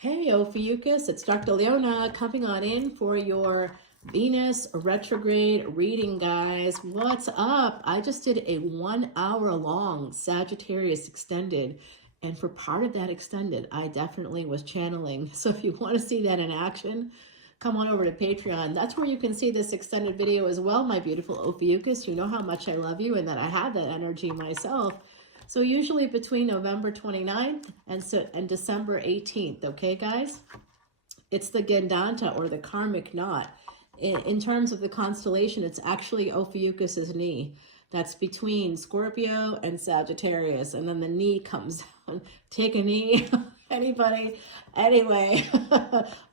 Hey, Ophiuchus, it's Dr. Leona coming on in for your Venus retrograde reading, guys. What's up? I just did a 1 hour long Sagittarius extended, and for part of that extended, I definitely was channeling. So if you want to see that in action, come on over to Patreon. That's where you can see this extended video as well, my beautiful Ophiuchus. You know how much I love you and that I have that energy myself. So usually between November 29th and December 18th, okay, guys? It's the Gendanta, or the karmic knot. In terms of the constellation, it's actually Ophiuchus's knee. That's between Scorpio and Sagittarius, and then the knee comes down. Take a knee, anybody? Anyway,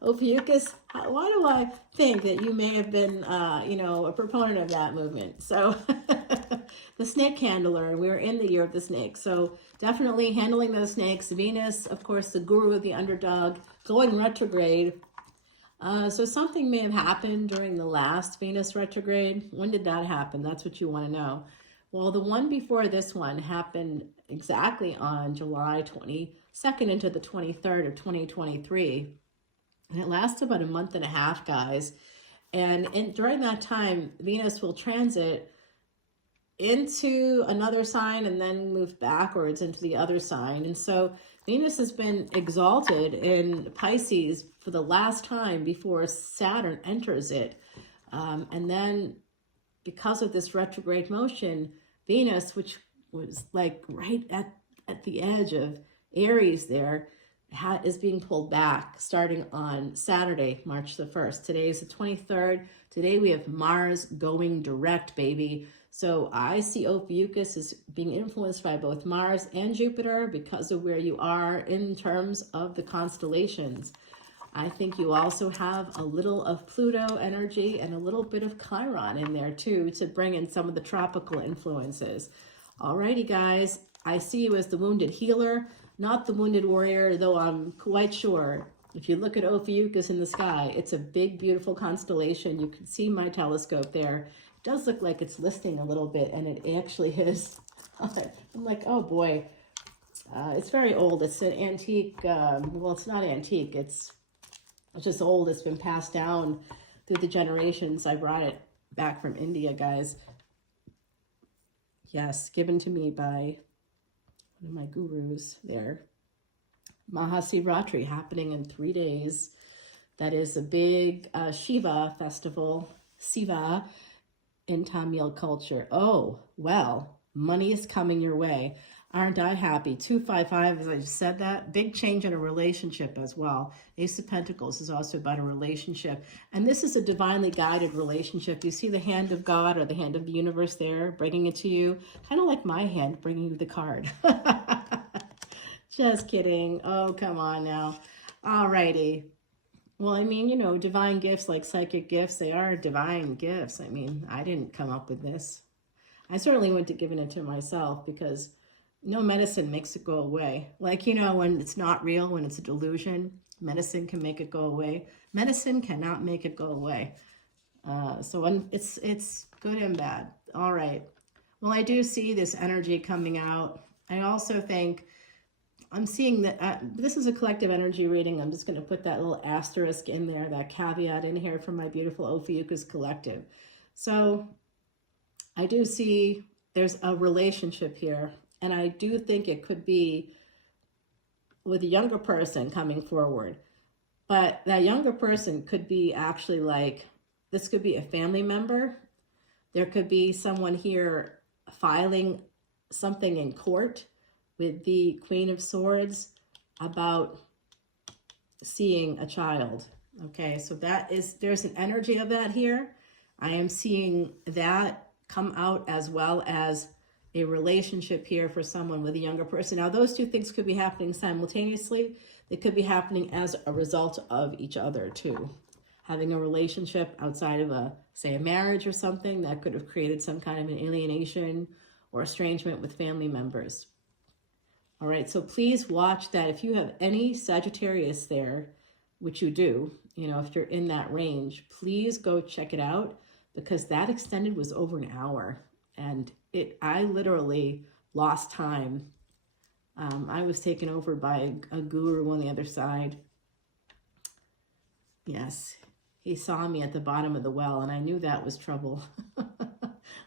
Ophiuchus, why do I think that you may have been, a proponent of that movement? So the snake handler, we're in the year of the snake. So definitely handling those snakes. Venus, of course, the guru, the underdog, going retrograde. So something may have happened during the last Venus retrograde. When did that happen? That's what you want to know. Well, the one before this one happened exactly on July 22nd into the 23rd of 2023. And it lasts about a month and a half, guys. And during that time, Venus will transit into another sign and then move backwards into the other sign. And so Venus has been exalted in Pisces for the last time before Saturn enters it. And then because of this retrograde motion, Venus, which was like right at the edge of Aries there, is being pulled back starting on Saturday, March the 1st. Today is the 23rd. Today we have Mars going direct, baby. So I see Ophiuchus as being influenced by both Mars and Jupiter because of where you are in terms of the constellations. I think you also have a little of Pluto energy and a little bit of Chiron in there too to bring in some of the tropical influences. Alrighty, guys, I see you as the wounded healer, not the wounded warrior, though I'm quite sure if you look at Ophiuchus in the sky, it's a big, beautiful constellation. You can see my telescope there. It does look like it's listing a little bit, and it actually is. I'm like, oh boy, it's very old. It's an antique, well, it's not antique. It's just old. It's been passed down through the generations. I brought it back from India, guys. Yes, given to me by one of my gurus there. Mahasivaratri happening in 3 days. That is a big Shiva festival, Siva, in Tamil culture. Oh, well, money is coming your way. Aren't I happy? 255, as I just said that, big change in a relationship as well. Ace of Pentacles is also about a relationship. And this is a divinely guided relationship. You see the hand of God or the hand of the universe there, bringing it to you. Kind of like my hand bringing you the card. Just kidding. Oh, come on now. Alrighty. Well, I mean, you know, divine gifts like psychic gifts, they are divine gifts. I mean, I didn't come up with this. I certainly wouldn't have given it to myself because no medicine makes it go away. Like, you know, when it's not real, when it's a delusion, medicine can make it go away. Medicine cannot make it go away. So it's good and bad. All right. Well, I do see this energy coming out. I also think I'm seeing that this is a collective energy reading. I'm just going to put that little asterisk in there, that caveat in here for my beautiful Ophiuchus collective. So I do see there's a relationship here. And I do think it could be with a younger person coming forward. But that younger person could be actually like, this could be a family member. There could be someone here filing something in court with the Queen of Swords about seeing a child. Okay, so there's an energy of that here. I am seeing that come out as well as a relationship here for someone with a younger person. Now, those two things could be happening simultaneously. They could be happening as a result of each other too. Having a relationship outside of say a marriage or something that could have created some kind of an alienation or estrangement with family members. All right, so please watch that. If you have any Sagittarius there, which you do, you know, if you're in that range, please go check it out because that extended was over an hour. And I literally lost time. I was taken over by a guru on the other side. Yes, he saw me at the bottom of the well, and I knew that was trouble.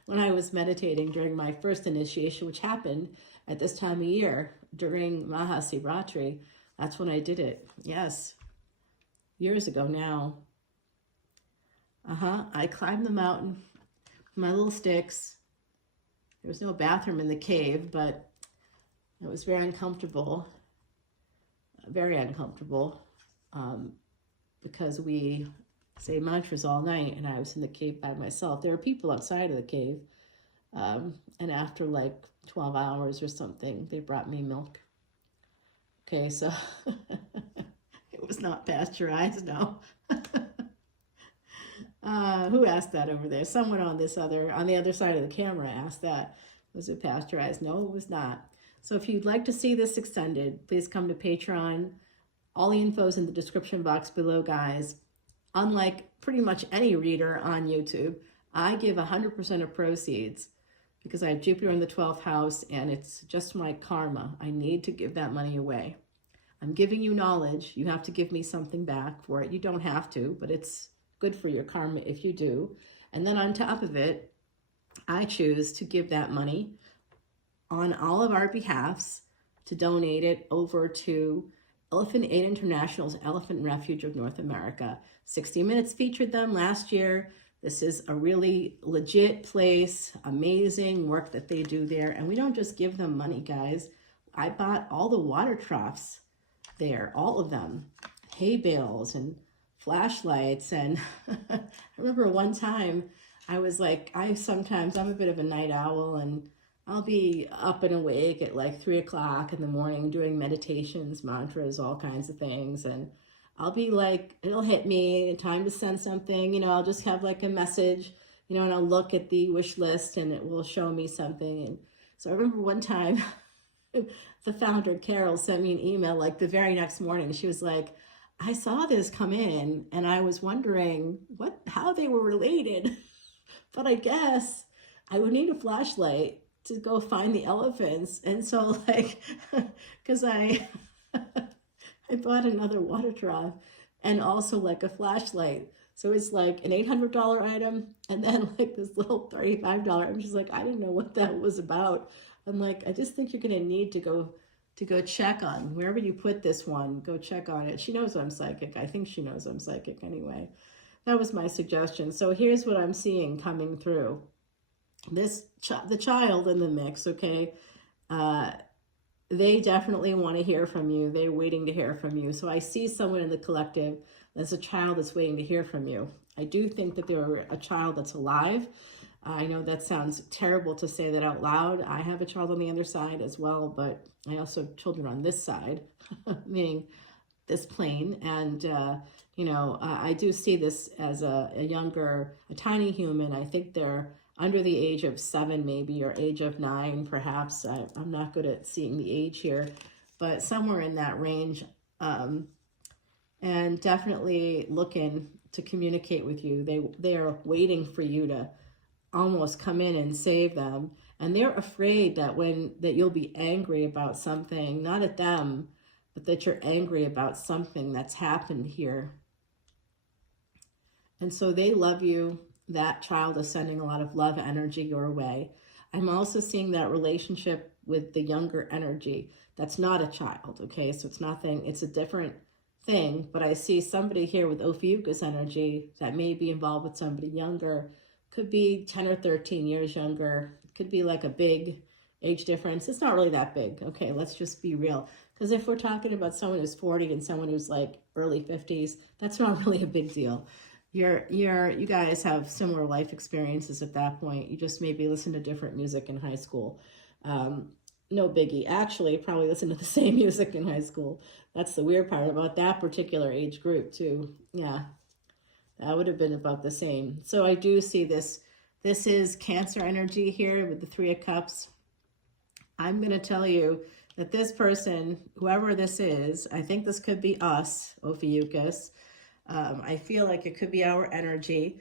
When I was meditating during my first initiation, which happened at this time of year during Mahasivratri, that's when I did it. Yes, years ago now. I climbed the mountain with my little sticks. There was no bathroom in the cave, but it was very uncomfortable. Very uncomfortable. Because we say mantras all night, and I was in the cave by myself. There were people outside of the cave, and after like 12 hours or something, they brought me milk. Okay, so it was not pasteurized, no. Who asked that over there? Someone on the other side of the camera asked that. Was it pasteurized? No, it was not. So if you'd like to see this extended, please come to Patreon. All the info is in the description box below, guys. Unlike pretty much any reader on YouTube, I give 100% of proceeds because I have Jupiter in the 12th house, and it's just my karma. I need to give that money away. I'm giving you knowledge. You have to give me something back for it. You don't have to, but it's good for your karma if you do. And then on top of it, I choose to give that money on all of our behalfs to donate it over to Elephant Aid International's Elephant Refuge of North America. 60 Minutes featured them last year. This is a really legit place, amazing work that they do there. And we don't just give them money, guys. I bought all the water troughs there, all of them, hay bales and flashlights. And I remember one time I was like, I'm a bit of a night owl, and I'll be up and awake at like 3 o'clock in the morning doing meditations, mantras, all kinds of things. And I'll be like, it'll hit me, time to send something, I'll just have like a message, and I'll look at the wish list and it will show me something. And so I remember one time the founder, Carol, sent me an email like the very next morning. She was like, I saw this come in and I was wondering how they were related, but I guess I would need a flashlight to go find the elephants. And so like, because I bought another water trough and also like a flashlight. So it's like an $800 item and then like this little $35. I'm just like, I didn't know what that was about. I'm like, I just think you're going to need to go check on wherever you put this one, go check on it. She knows I'm psychic. I think she knows I'm psychic anyway. That was my suggestion. So here's what I'm seeing coming through. The child in the mix, okay, they definitely want to hear from you. They're waiting to hear from you. So I see someone in the collective that's a child that's waiting to hear from you. I do think that they're a child that's alive. I know that sounds terrible to say that out loud. I have a child on the other side as well, but I also have children on this side, meaning this plane. And, I do see this as a tiny human. I think they're under the age of 7 maybe, or age of 9 perhaps. I'm not good at seeing the age here, but somewhere in that range. And definitely looking to communicate with you. They are waiting for you to almost come in and save them. And they're afraid that you'll be angry about something, not at them, but that you're angry about something that's happened here. And so they love you. That child is sending a lot of love energy your way. I'm also seeing that relationship with the younger energy. That's not a child, okay? So it's a different thing, but I see somebody here with Ophiuchus energy that may be involved with somebody younger. Could be 10 or 13 years younger. Could be like a big age difference. It's not really that big, okay? Let's just be real. Because if we're talking about someone who's 40 and someone who's like early 50s, that's not really a big deal. You guys have similar life experiences at that point. You just maybe listen to different music in high school. No biggie. Actually, probably listen to the same music in high school. That's the weird part about that particular age group too. Yeah, that would have been about the same. So I do see this. This is Cancer energy here with the 3 of Cups. I'm going to tell you that this person, whoever this is, I think this could be us, Ophiuchus. I feel like it could be our energy.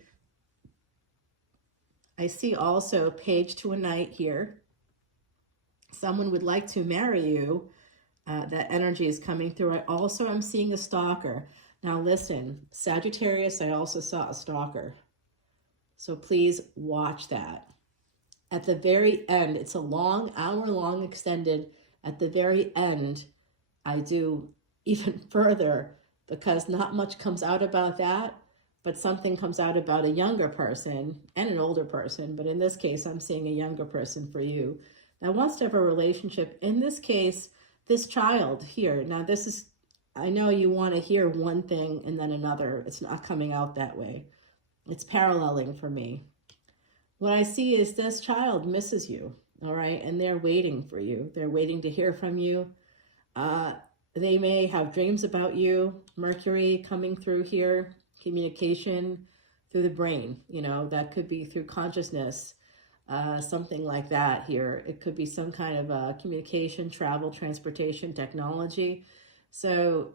I see also Page to a Knight here. Someone would like to marry you. That energy is coming through. I also am seeing a stalker. Now listen, Sagittarius, I also saw a stalker. So please watch that. At the very end, it's a long, hour-long extended. At the very end, I do even further because not much comes out about that, but something comes out about a younger person and an older person. But in this case, I'm seeing a younger person for you that wants to have a relationship. In this case, this child here. Now, this is, I know you want to hear one thing and then another. It's not coming out that way. It's paralleling for me. What I see is this child misses you, all right? And they're waiting for you. They're waiting to hear from you. They may have dreams about you. Mercury coming through here, communication through the brain, you know, that could be through consciousness, something like that here. It could be some kind of communication, travel, transportation, technology. So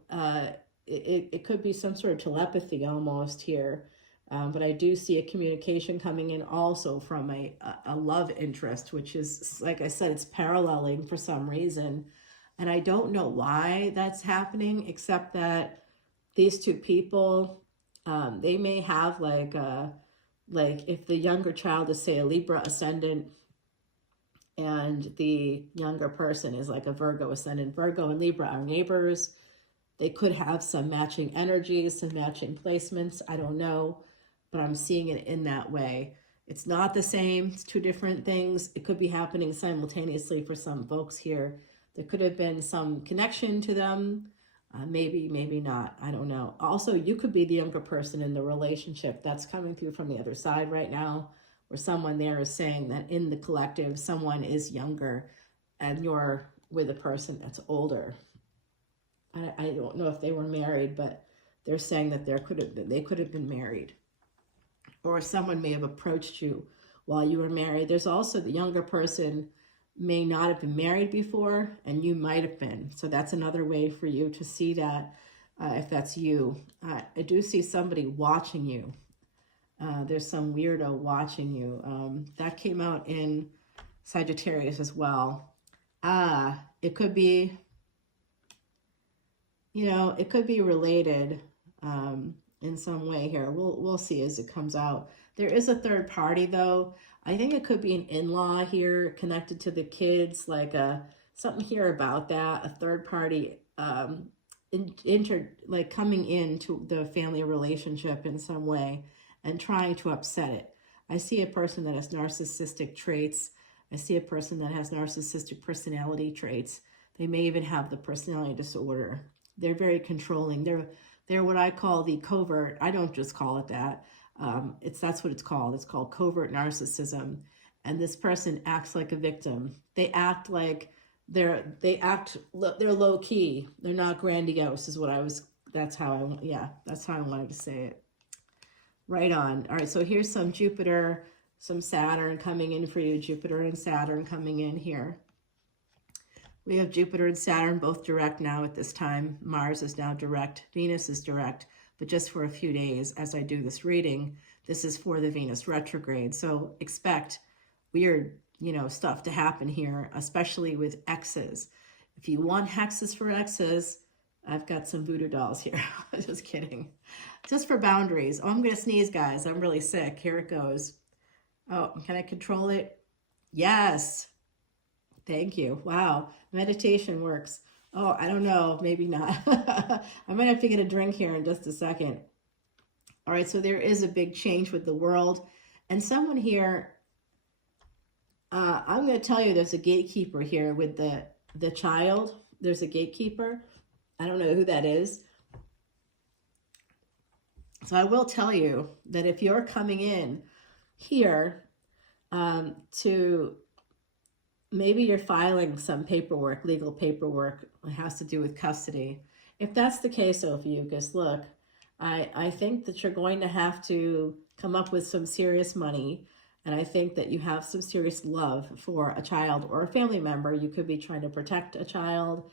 it could be some sort of telepathy almost here. But I do see a communication coming in also from a love interest, which is, like I said, it's paralleling for some reason. And I don't know why that's happening, except that these two people, they may have like if the younger child is, say, a Libra ascendant, and the younger person is like a Virgo ascendant. Virgo and Libra are neighbors. They could have some matching energies, some matching placements. I don't know, but I'm seeing it in that way. It's not the same. It's two different things. It could be happening simultaneously for some folks here. There could have been some connection to them. Maybe, maybe not. I don't know. Also, you could be the younger person in the relationship. That's coming through from the other side right now, where someone there is saying that in the collective, someone is younger and you're with a person that's older. I don't know if they were married, but they're saying that they could have been married. Or someone may have approached you while you were married. There's also the younger person may not have been married before, and you might have been. So that's another way for you to see that, if that's you. I do see somebody watching you. There's some weirdo watching you. That came out in Sagittarius as well. It could be, you know, it could be related in some way here. We'll see as it comes out. There is a third party though. I think it could be an in-law here connected to the kids, like something here about that, a third party like coming into the family relationship in some way and trying to upset it. I see a person that has narcissistic traits. I see a person that has narcissistic personality traits. They may even have the personality disorder. They're very controlling. They're what I call the covert. I don't just call it that. That's what it's called. It's called covert narcissism. And this person acts like a victim. They act like they're low key. They're not grandiose is what that's how I wanted to say it. Right on. All right, so here's some Jupiter, some Saturn coming in for you. Jupiter and Saturn coming in here. We have Jupiter and Saturn both direct now at this time. Mars is now direct. Venus is direct, but just for a few days as I do this reading. This is for the Venus retrograde. So expect weird, stuff to happen here, especially with exes. If you want hexes for exes, I've got some voodoo dolls here. Just kidding. Just for boundaries. Oh, I'm going to sneeze, guys. I'm really sick. Here it goes. Oh, can I control it? Yes. Thank you. Wow. Meditation works. Oh, I don't know. Maybe not. I might have to get a drink here in just a second. All right. So there is a big change with the world. And someone here, I'm going to tell you there's a gatekeeper here with the child. There's a gatekeeper. I don't know who that is. So I will tell you that if you're coming in here to maybe you're filing some paperwork, legal paperwork, it has to do with custody. If that's the case, Ophiuchus, look, I think that you're going to have to come up with some serious money. And I think that you have some serious love for a child or a family member. You could be trying to protect a child.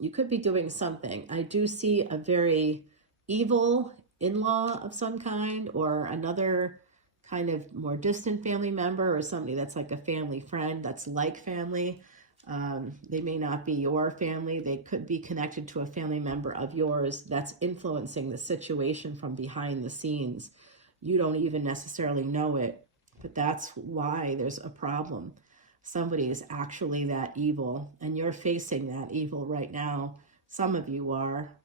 You could be doing something. I do see a very evil in-law of some kind, or another kind of more distant family member, or somebody that's like a family friend that's like family. They may not be your family. They could be connected to a family member of yours that's influencing the situation from behind the scenes. You don't even necessarily know it, but that's why there's a problem. Somebody is actually that evil, and you're facing that evil right now. Some of you are,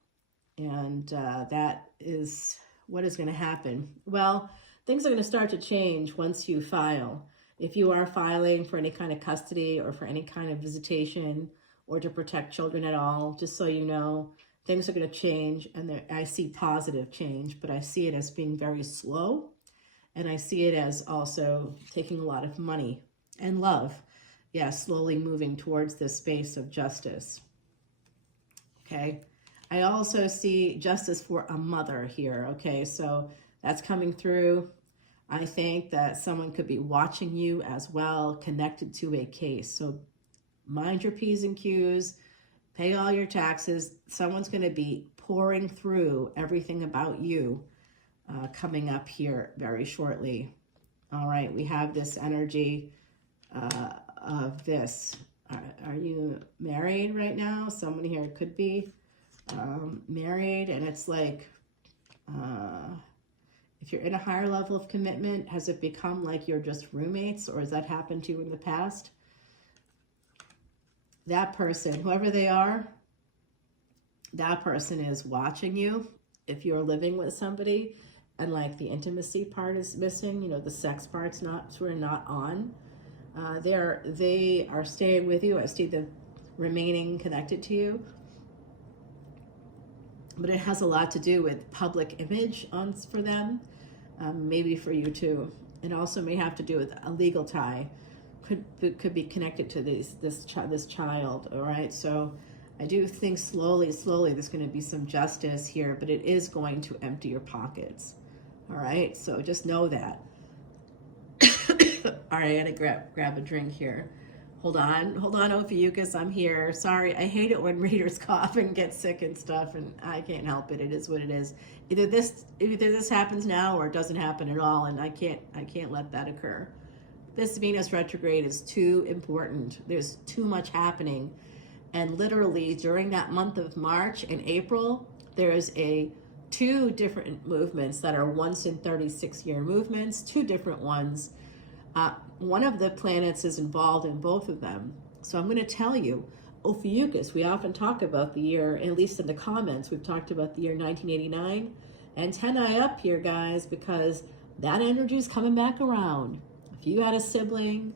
and that is what is going to happen. Well, things are going to start to change once you file. If you are filing for any kind of custody or for any kind of visitation or to protect children at all, just so you know, things are going to change, and I see positive change, but I see it as being very slow, and I see it as also taking a lot of money and love. Yeah, slowly moving towards this space of justice. Okay. I also see justice for a mother here. Okay, so that's coming through. I think that someone could be watching you as well, connected to a case. So mind your P's and Q's, pay all your taxes. Someone's going to be pouring through everything about you coming up here very shortly. All right, we have this energy of this. Are you married right now? Someone here could be married, and it's like, if you're in a higher level of commitment, has it become like you're just roommates, or has that happened to you in the past? That person, whoever they are, that person is watching you. If you're living with somebody and like the intimacy part is missing, you know, the sex part's not sort of not on, they are staying with you. I see them remaining connected to you. But it has a lot to do with public image for them, maybe for you too. It also may have to do with a legal tie, could be connected to this child. All right, so I do think slowly there's going to be some justice here, but it is going to empty your pockets. All right, so just know that. All right, I gotta grab a drink here. Hold on, Ophiuchus, I'm here. Sorry, I hate it when readers cough and get sick and stuff, and I can't help it. It is what it is. Either this happens now or it doesn't happen at all, and I can't let that occur. This Venus retrograde is too important. There's too much happening, and literally during that month of March and April, there's two different movements that are once in 36-year movements, two different ones. One of the planets is involved in both of them. So I'm going to tell you, Ophiuchus, we often talk about the year, at least in the comments, we've talked about the year 1989. Antennae up here, guys, because that energy is coming back around. If you had a sibling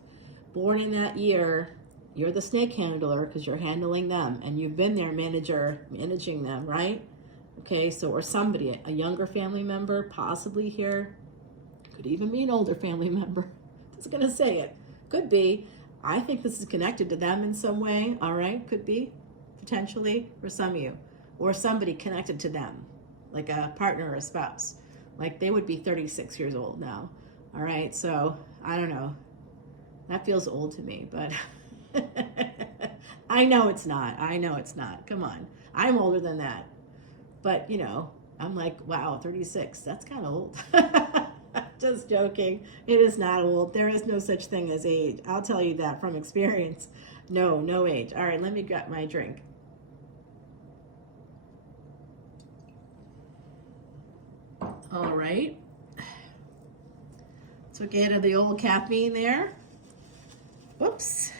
born in that year, you're the snake handler because you're handling them, and you've been their managing them, right? Okay, so, or somebody, a younger family member, possibly here, could even be an older family member. I was gonna say it. Could be. I think this is connected to them in some way. All right, could be, potentially, for some of you. Or somebody connected to them, like a partner or a spouse. Like they would be 36 years old now. All right, so I don't know. That feels old to me, but I know it's not. I know it's not. Come on. I'm older than that. But, you know, I'm like, wow, 36. That's kind of old. Just joking. It is not old. There is no such thing as age. I'll tell you that from experience. No age. All right, let me grab my drink. All right. Took out of the old caffeine there. Whoops.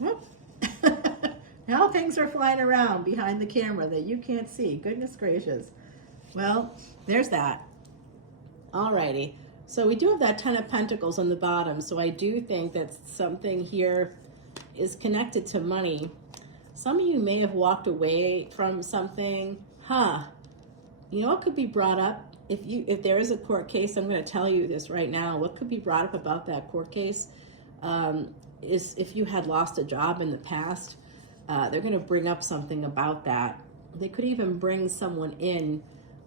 Whoop. Now things are flying around behind the camera that you can't see. Goodness gracious. Well, there's that. All righty. So we do have that 10 of Pentacles on the bottom. So I do think that something here is connected to money. Some of you may have walked away from something. You know what could be brought up? If there is a court case, I'm going to tell you this right now. What could be brought up about that court case is if you had lost a job in the past, they're going to bring up something about that. They could even bring someone in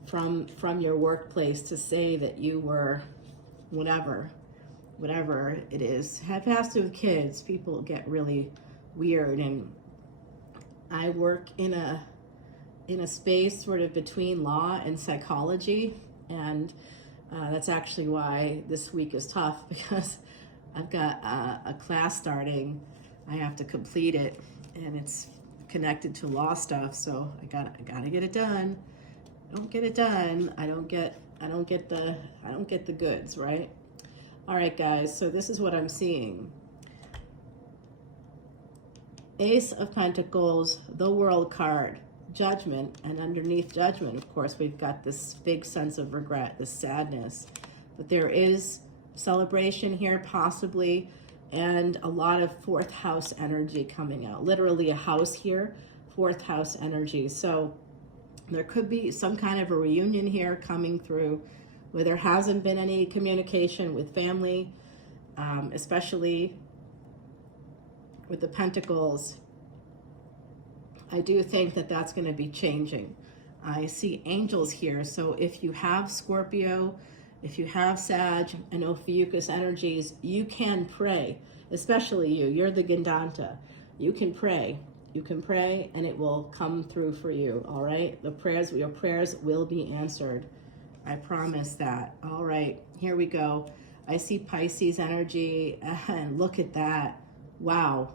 from your workplace to say that you were whatever it is. It has to do with kids. People get really weird, and I work in a space sort of between law and psychology, and that's actually why this week is tough, because I've got a class starting. I have to complete it, and it's connected to law stuff. So I gotta get it done. Don't get it done, I don't get the goods, right? All right, guys, so this is what I'm seeing. Ace of Pentacles, the World card, Judgment, and underneath Judgment, of course, we've got this big sense of regret, this sadness. But there is celebration here, possibly, and a lot of fourth house energy coming out. Literally a house here, fourth house energy. So there could be some kind of a reunion here coming through where there hasn't been any communication with family, especially with the Pentacles. I do think that that's going to be changing. I see angels here. So if you have Scorpio, if you have Sag and Ophiuchus energies, you can pray, especially you. You're the Gandanta. You can pray. You can pray and it will come through for you, all right? Your prayers will be answered. I promise that. All right, here we go. I see Pisces energy, and look at that. Wow.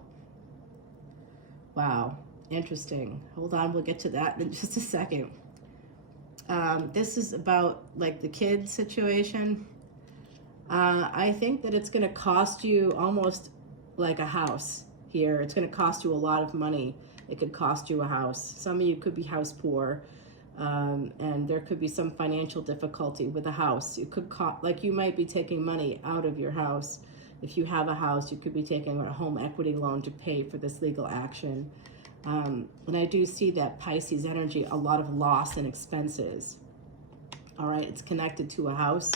Wow, interesting. Hold on, we'll get to that in just a second. This is about like the kid situation. I think that it's going to cost you almost like a house here. It's going to cost you a lot of money. It could cost you a house. Some of you could be house poor, and there could be some financial difficulty with a house. You could like you might be taking money out of your house. If you have a house, you could be taking a home equity loan to pay for this legal action. And I do see that Pisces energy, a lot of loss and expenses. All right, it's connected to a house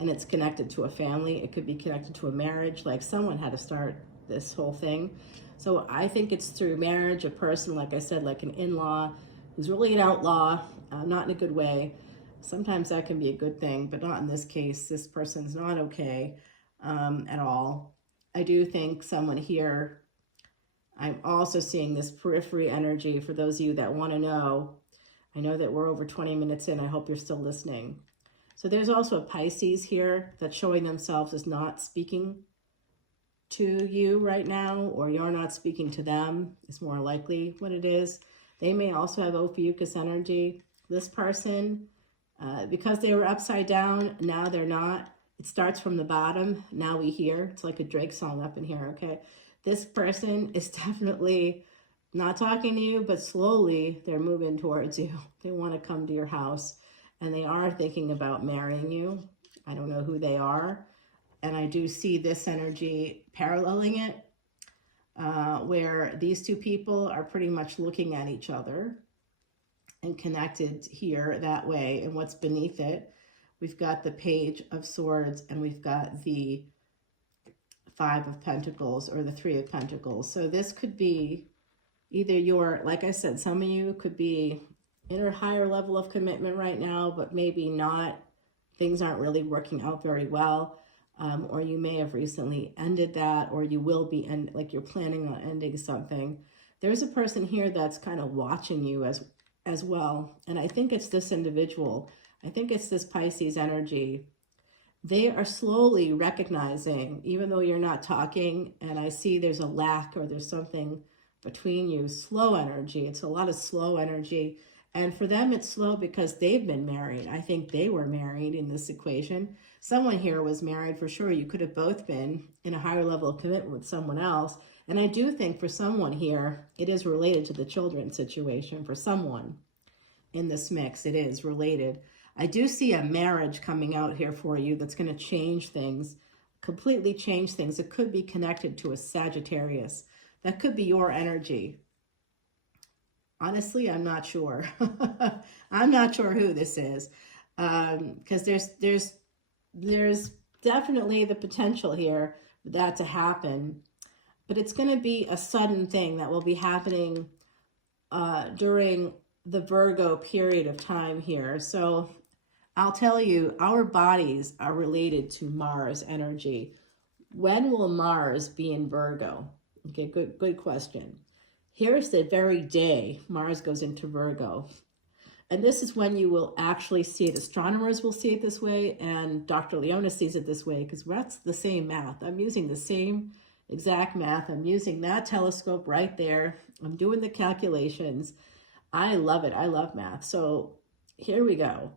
and it's connected to a family. It could be connected to a marriage, like someone had to start this whole thing. So I think it's through marriage, a person, like I said, like an in-law who's really an outlaw, not in a good way. Sometimes that can be a good thing, but not in this case. This person's not okay at all. I do think someone here, I'm also seeing this periphery energy for those of you that want to know. I know that we're over 20 minutes in. I hope you're still listening. So there's also a Pisces here that's showing themselves as not speaking to you right now, or you're not speaking to them. It's more likely what it is. They may also have Ophiuchus energy. This person, because they were upside down, now they're not. It starts from the bottom. Now we hear. It's like a Drake song up in here, okay? This person is definitely not talking to you, but slowly they're moving towards you. They want to come to your house, and they are thinking about marrying you. I don't know who they are. And I do see this energy paralleling it, where these two people are pretty much looking at each other and connected here that way. And what's beneath it, we've got the Page of Swords and we've got the Five of Pentacles or the Three of Pentacles. So this could be either your, like I said, some of you could be in a higher level of commitment right now, but maybe not. Things aren't really working out very well. Or you may have recently ended that, or you will be, like you're planning on ending something. There's a person here that's kind of watching you as well. And I think it's this individual. I think it's this Pisces energy. They are slowly recognizing, even though you're not talking, and I see there's a lack or there's something between you, slow energy. It's a lot of slow energy. And for them, it's slow because they've been married. I think they were married in this equation. Someone here was married for sure. You could have both been in a higher level of commitment with someone else. And I do think for someone here, it is related to the children situation. For someone in this mix, it is related. I do see a marriage coming out here for you that's going to change things, completely change things. It could be connected to a Sagittarius. That could be your energy. Honestly, I'm not sure. I'm not sure who this is, because there's definitely the potential here for that to happen, but it's going to be a sudden thing that will be happening during the Virgo period of time here. So I'll tell you, our bodies are related to Mars energy. When will Mars be in Virgo? Okay, good question. Here's the very day Mars goes into Virgo. And this is when you will actually see it. Astronomers will see it this way, and Dr. Leona sees it this way, because that's the same math. I'm using the same exact math. I'm using that telescope right there. I'm doing the calculations. I love it. I love math. So here we go.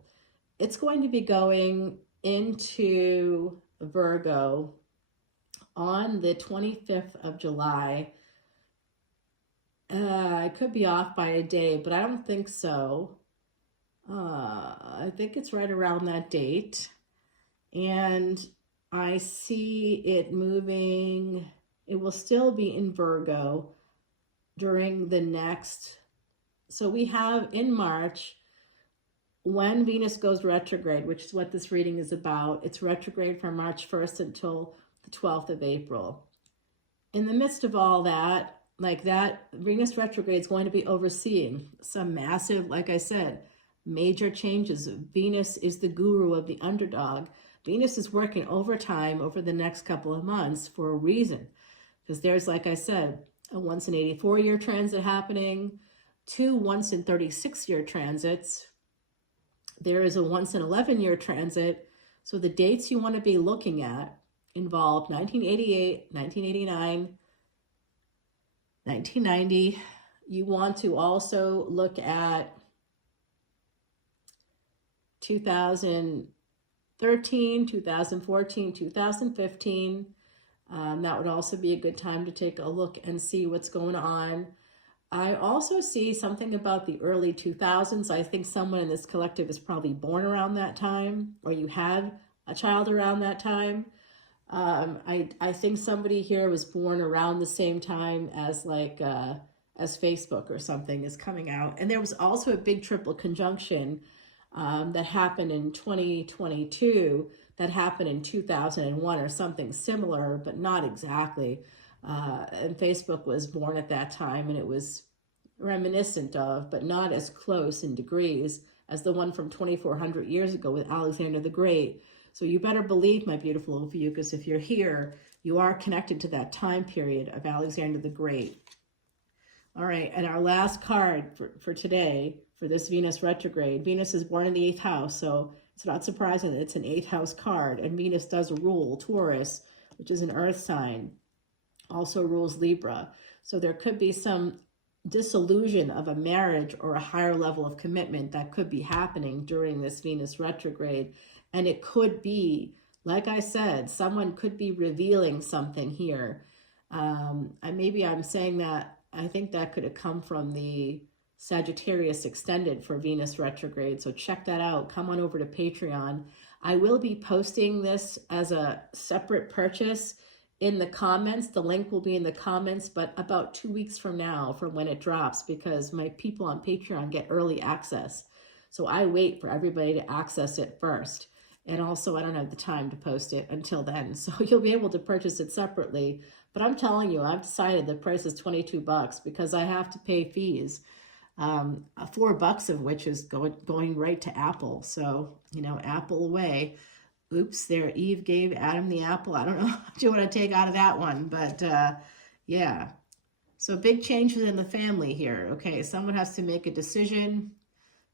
It's going to be going into Virgo on the 25th of July. I could be off by a day, but I don't think so. I think it's right around that date. And I see it moving. It will still be in Virgo during the next. So we have in March, when Venus goes retrograde, which is what this reading is about. It's retrograde from March 1st until the 12th of April. In the midst of all that, like that, Venus retrograde is going to be overseeing some massive, like I said, major changes. Venus is the guru of the underdog. Venus is working overtime over the next couple of months for a reason. Because there's, like I said, a once in 84-year transit happening, 2 once in 36-year transits. There is a once in 11-year transit. So the dates you want to be looking at involve 1988, 1989, 1990. You want to also look at 2013, 2014, 2015. That would also be a good time to take a look and see what's going on. I also see something about the early 2000s. I think someone in this collective is probably born around that time, or you had a child around that time. I think somebody here was born around the same time as as Facebook or something is coming out. And there was also a big triple conjunction that happened in 2022 that happened in 2001 or something similar, but not exactly. And Facebook was born at that time, and it was reminiscent of, but not as close in degrees as the one from 2,400 years ago with Alexander the Great. So you better believe, my beautiful Ophiuchus, if you're here, you are connected to that time period of Alexander the Great. All right, and our last card for today, for this Venus retrograde. Venus is born in the 8th house, so it's not surprising that it's an 8th house card. And Venus does rule Taurus, which is an earth sign, also rules Libra. So there could be some disillusion of a marriage or a higher level of commitment that could be happening during this Venus retrograde. And it could be, like I said, someone could be revealing something here. Maybe I'm saying that, I think that could have come from the Sagittarius extended for Venus retrograde. So check that out. Come on over to Patreon. I will be posting this as a separate purchase in the comments. The link will be in the comments, but about 2 weeks from now, from when it drops, because my people on Patreon get early access. So I wait for everybody to access it first. And also, I don't have the time to post it until then. So you'll be able to purchase it separately. But I'm telling you, I've decided the price is $22 because I have to pay fees. $4 of which is going right to Apple. So, Apple away. Oops, there, Eve gave Adam the apple. I don't know what you want to take out of that one, but yeah. So big changes in the family here. Okay, someone has to make a decision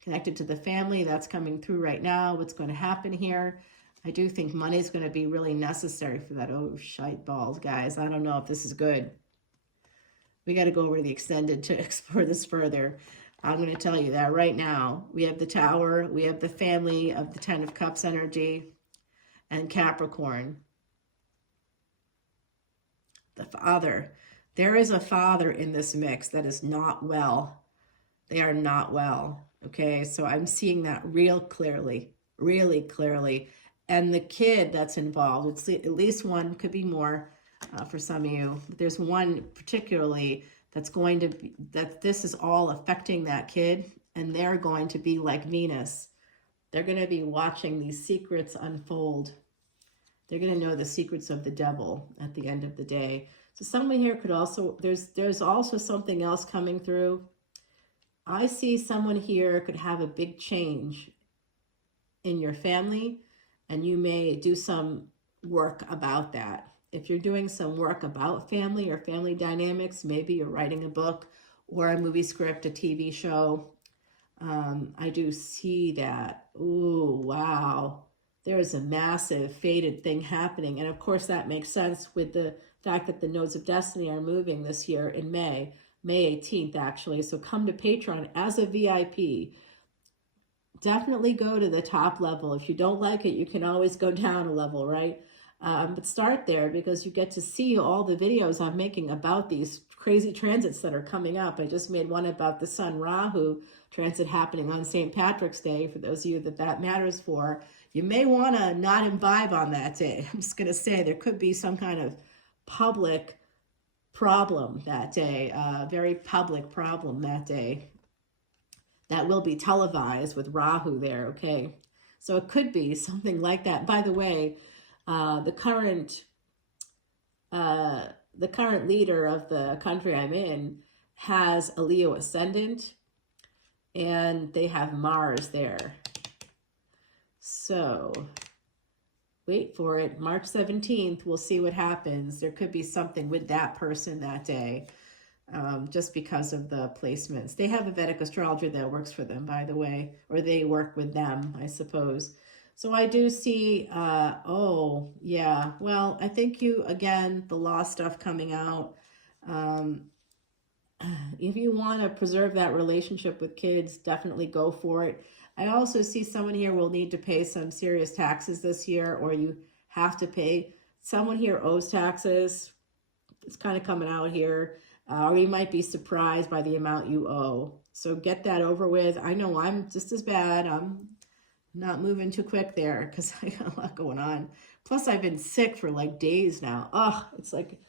connected to the family. That's coming through right now. What's going to happen here? I do think money is going to be really necessary for that. Oh, shite balls, guys. I don't know if this is good. We got to go over to the extended to explore this further. I'm going to tell you that right now. We have the Tower. We have the family of the 10 of Cups energy and Capricorn. The father. There is a father in this mix that is not well. They are not well. Okay, so I'm seeing that real clearly, really clearly. And the kid that's involved, it's at least one, could be more for some of you. But there's one particularly that's going to be, that this is all affecting that kid. And they're going to be like Venus. They're going to be watching these secrets unfold. They're going to know the secrets of the devil at the end of the day. So someone here could also, there's also something else coming through. I see someone here could have a big change in your family, and you may do some work about that. If you're doing some work about family or family dynamics, maybe you're writing a book or a movie script, a TV show. I do see that. Ooh, wow. There is a massive fated thing happening. And of course, that makes sense with the fact that the nodes of destiny are moving this year in May 18th, actually. So come to Patreon as a VIP. Definitely go to the top level. If you don't like it, you can always go down a level, right? But start there because you get to see all the videos I'm making about these crazy transits that are coming up. I just made one about the Sun Rahu transit happening on St. Patrick's Day. For those of you that matters for, you may want to not imbibe on that day. I'm just going to say there could be some kind of public problem that day, very public problem that day that will be televised with Rahu there, okay? So it could be something like that. By the way, the current leader of the country I'm in has a Leo ascendant, and they have Mars there. So wait for it. March 17th, we'll see what happens. There could be something with that person that day, just because of the placements. They have a Vedic astrologer that works for them, by the way, or they work with them, I suppose. So I do see, oh, yeah, well, I think again, the law stuff coming out. If you want to preserve that relationship with kids, definitely go for it. I also see someone here will need to pay some serious taxes this year, or you have to pay. Someone here owes taxes. It's kind of coming out here. Or you might be surprised by the amount you owe. So get that over with. I know I'm just as bad. I'm not moving too quick there because I got a lot going on. Plus, I've been sick for like days now. Oh, it's like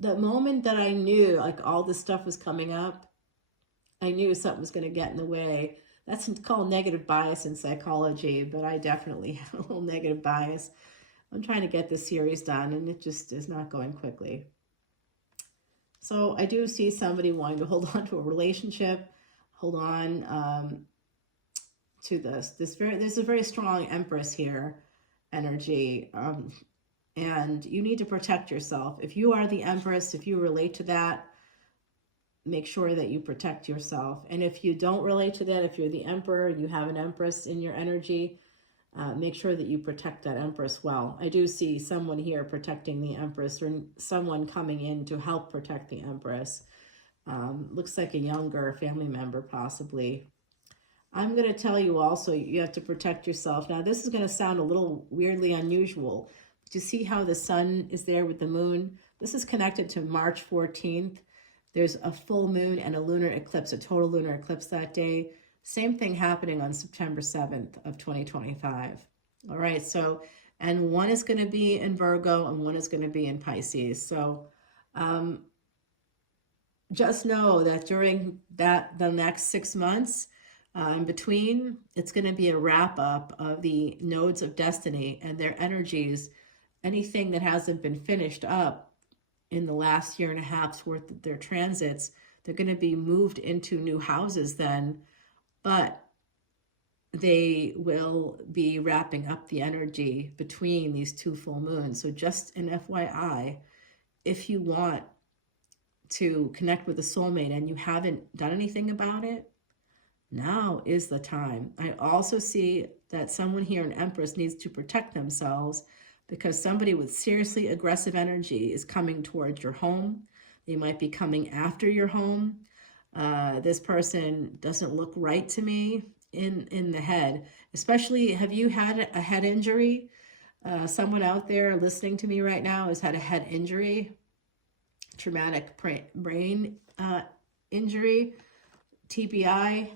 the moment that I knew like all this stuff was coming up, I knew something was going to get in the way. That's called negative bias in psychology, but I definitely have a little negative bias. I'm trying to get this series done, and it just is not going quickly. So I do see somebody wanting to hold on to a relationship, hold on to this. There's a very strong Empress here energy, and you need to protect yourself. If you are the Empress, if you relate to that, make sure that you protect yourself. And if you don't relate to that, if you're the Emperor, you have an Empress in your energy, make sure that you protect that Empress well. I do see someone here protecting the Empress, or someone coming in to help protect the Empress. Looks like a younger family member, possibly. I'm going to tell you also, you have to protect yourself. Now, this is going to sound a little weirdly unusual. Do you see how the sun is there with the moon? This is connected to March 14th. There's a full moon and a lunar eclipse, a total lunar eclipse that day. Same thing happening on September 7th of 2025. All right, so, and one is going to be in Virgo and one is going to be in Pisces. So just know that during the next 6 months, in between, it's going to be a wrap up of the nodes of destiny and their energies. Anything that hasn't been finished up in the last year and a half's worth of their transits, they're going to be moved into new houses then, but they will be wrapping up the energy between these two full moons. So just an FYI, if you want to connect with a soulmate and you haven't done anything about it, now is the time. I also see that someone here, an Empress, needs to protect themselves because somebody with seriously aggressive energy is coming towards your home. They might be coming after your home. This person doesn't look right to me in the head. Especially, have you had a head injury? Someone out there listening to me right now has had a head injury, traumatic brain injury, TBI.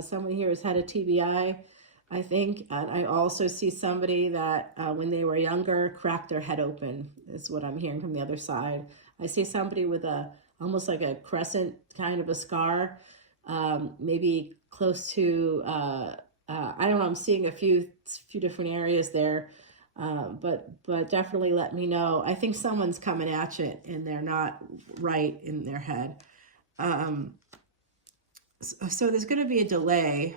Someone here has had a TBI, I think. And I also see somebody that when they were younger cracked their head open, is what I'm hearing from the other side. I see somebody with almost like a crescent kind of a scar, maybe close to, I don't know, I'm seeing a few different areas there, but definitely let me know. I think someone's coming at you and they're not right in their head. So there's going to be a delay.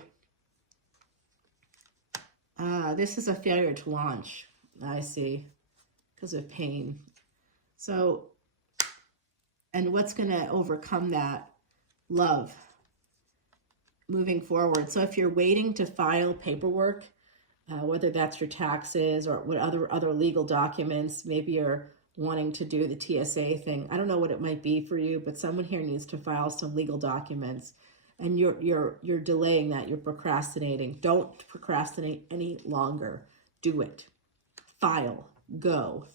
This is a failure to launch, I see, because of pain. So, and what's going to overcome that? Love. Moving forward. So if you're waiting to file paperwork, whether that's your taxes or what other legal documents, maybe you're wanting to do the TSA thing. I don't know what it might be for you, but someone here needs to file some legal documents, and you're delaying that. You're procrastinating. Don't procrastinate any longer. Do it. File. Go.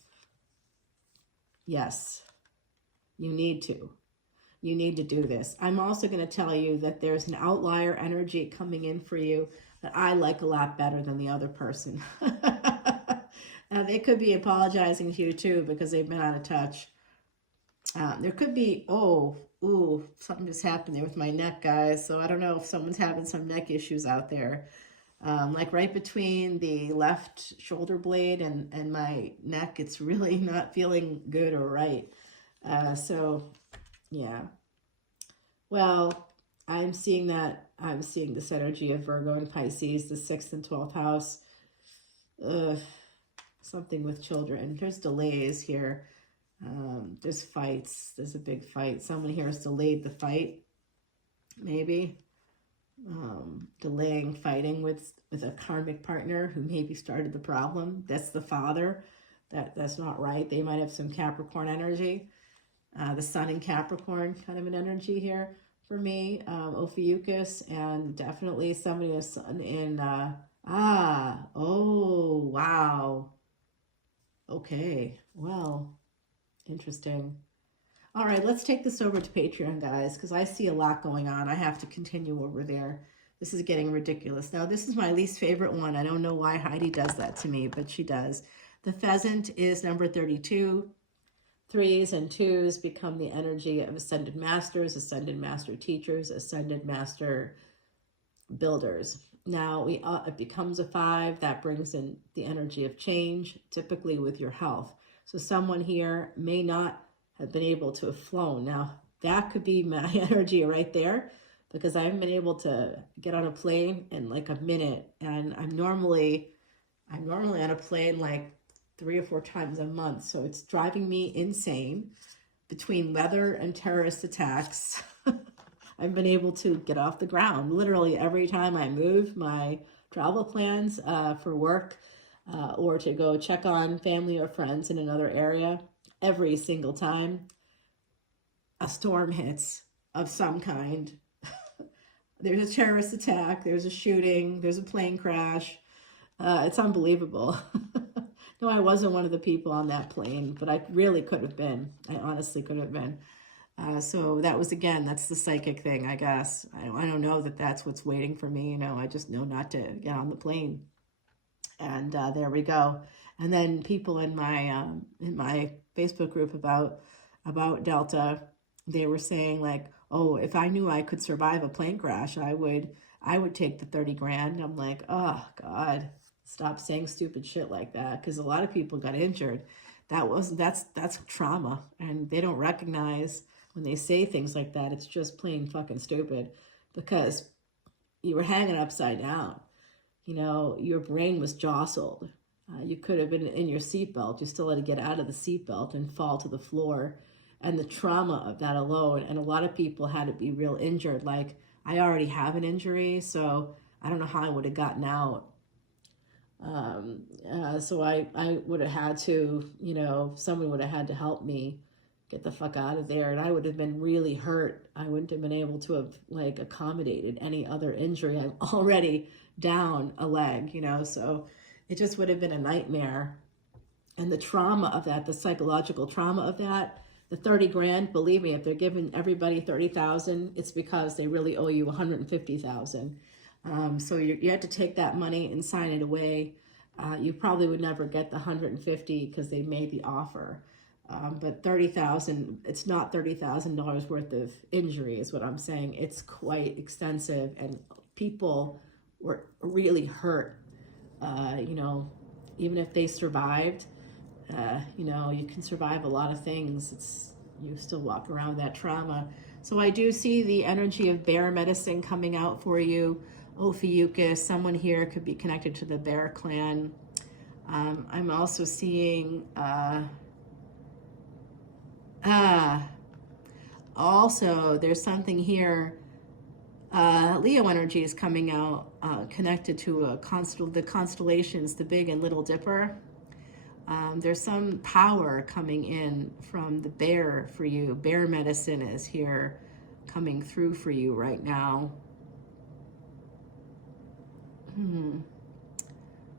Yes, you need to. You need to do this. I'm also going to tell you that there's an outlier energy coming in for you that I like a lot better than the other person. They could be apologizing to you too because they've been out of touch. There could be, something just happened there with my neck, guys. So I don't know if someone's having some neck issues out there. Like right between the left shoulder blade and my neck, it's really not feeling good or right. Yeah. Well, I'm seeing this energy of Virgo and Pisces, the 6th and 12th house. Something with children. There's delays here. There's fights. There's a big fight. Someone here has delayed the fight. Maybe. Delaying fighting with a karmic partner who maybe started the problem. That's the father. That's not right. They might have some Capricorn energy. The sun in Capricorn kind of an energy here for me. Ophiuchus, and definitely somebody with sun in wow. Okay, well, interesting. All right, let's take this over to Patreon, guys, because I see a lot going on. I have to continue over there. This is getting ridiculous. Now, this is my least favorite one. I don't know why Heidi does that to me, but she does. The pheasant is number 32. 3s and 2s become the energy of Ascended Masters, Ascended Master Teachers, Ascended Master Builders. Now, it becomes a 5. That brings in the energy of change, typically with your health. So someone here may not have been able to have flown. Now, that could be my energy right there, because I haven't been able to get on a plane in like a minute. And I'm normally on a plane like 3 or 4 times a month. So it's driving me insane. Between weather and terrorist attacks, I've been able to get off the ground. Literally every time I move my travel plans for work or to go check on family or friends in another area, every single time a storm hits of some kind. There's a terrorist attack, there's a shooting, there's a plane crash. It's unbelievable. No, I wasn't one of the people on that plane, but I really could have been. I honestly could have been. So that was, again, that's the psychic thing, I guess. I don't know that that's what's waiting for me. You know, I just know not to get on the plane. And there we go. And then people in my Facebook group about Delta, they were saying like, oh, if I knew I could survive a plane crash, I would take the 30 grand. I'm like, oh God, stop saying stupid shit like that, because a lot of people got injured. That's trauma, and they don't recognize when they say things like that. It's just plain fucking stupid, because you were hanging upside down. You know, your brain was jostled. You could have been in your seatbelt. You still had to get out of the seatbelt and fall to the floor. And the trauma of that alone, and a lot of people had to be real injured. Like, I already have an injury, so I don't know how I would have gotten out. So I would have had to, you know, someone would have had to help me get the fuck out of there, and I would have been really hurt. I wouldn't have been able to have like accommodated any other injury. I'm already down a leg, you know, so it just would have been a nightmare. And the trauma of that, the psychological trauma of that, the 30 grand, believe me, if they're giving everybody 30,000, it's because they really owe you 150,000. So you had to take that money and sign it away. You probably would never get the 150 because they made the offer. But 30,000, it's not $30,000 worth of injury is what I'm saying. It's quite extensive, and people were really hurt. You know, even if they survived, you know, you can survive a lot of things. You still walk around with that trauma. So I do see the energy of bear medicine coming out for you. Ophiuchus, someone here could be connected to the bear clan. I'm also seeing also there's something here. Leo energy is coming out connected to the constellations, the Big and Little Dipper. There's some power coming in from the bear for you. Bear medicine is here coming through for you right now.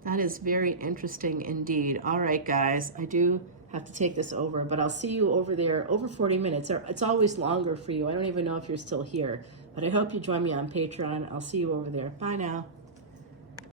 That is very interesting indeed. All right, guys, I do have to take this over, but I'll see you over there over 40 minutes. It's always longer for you. I don't even know if you're still here, but I hope you join me on Patreon. I'll see you over there. Bye now.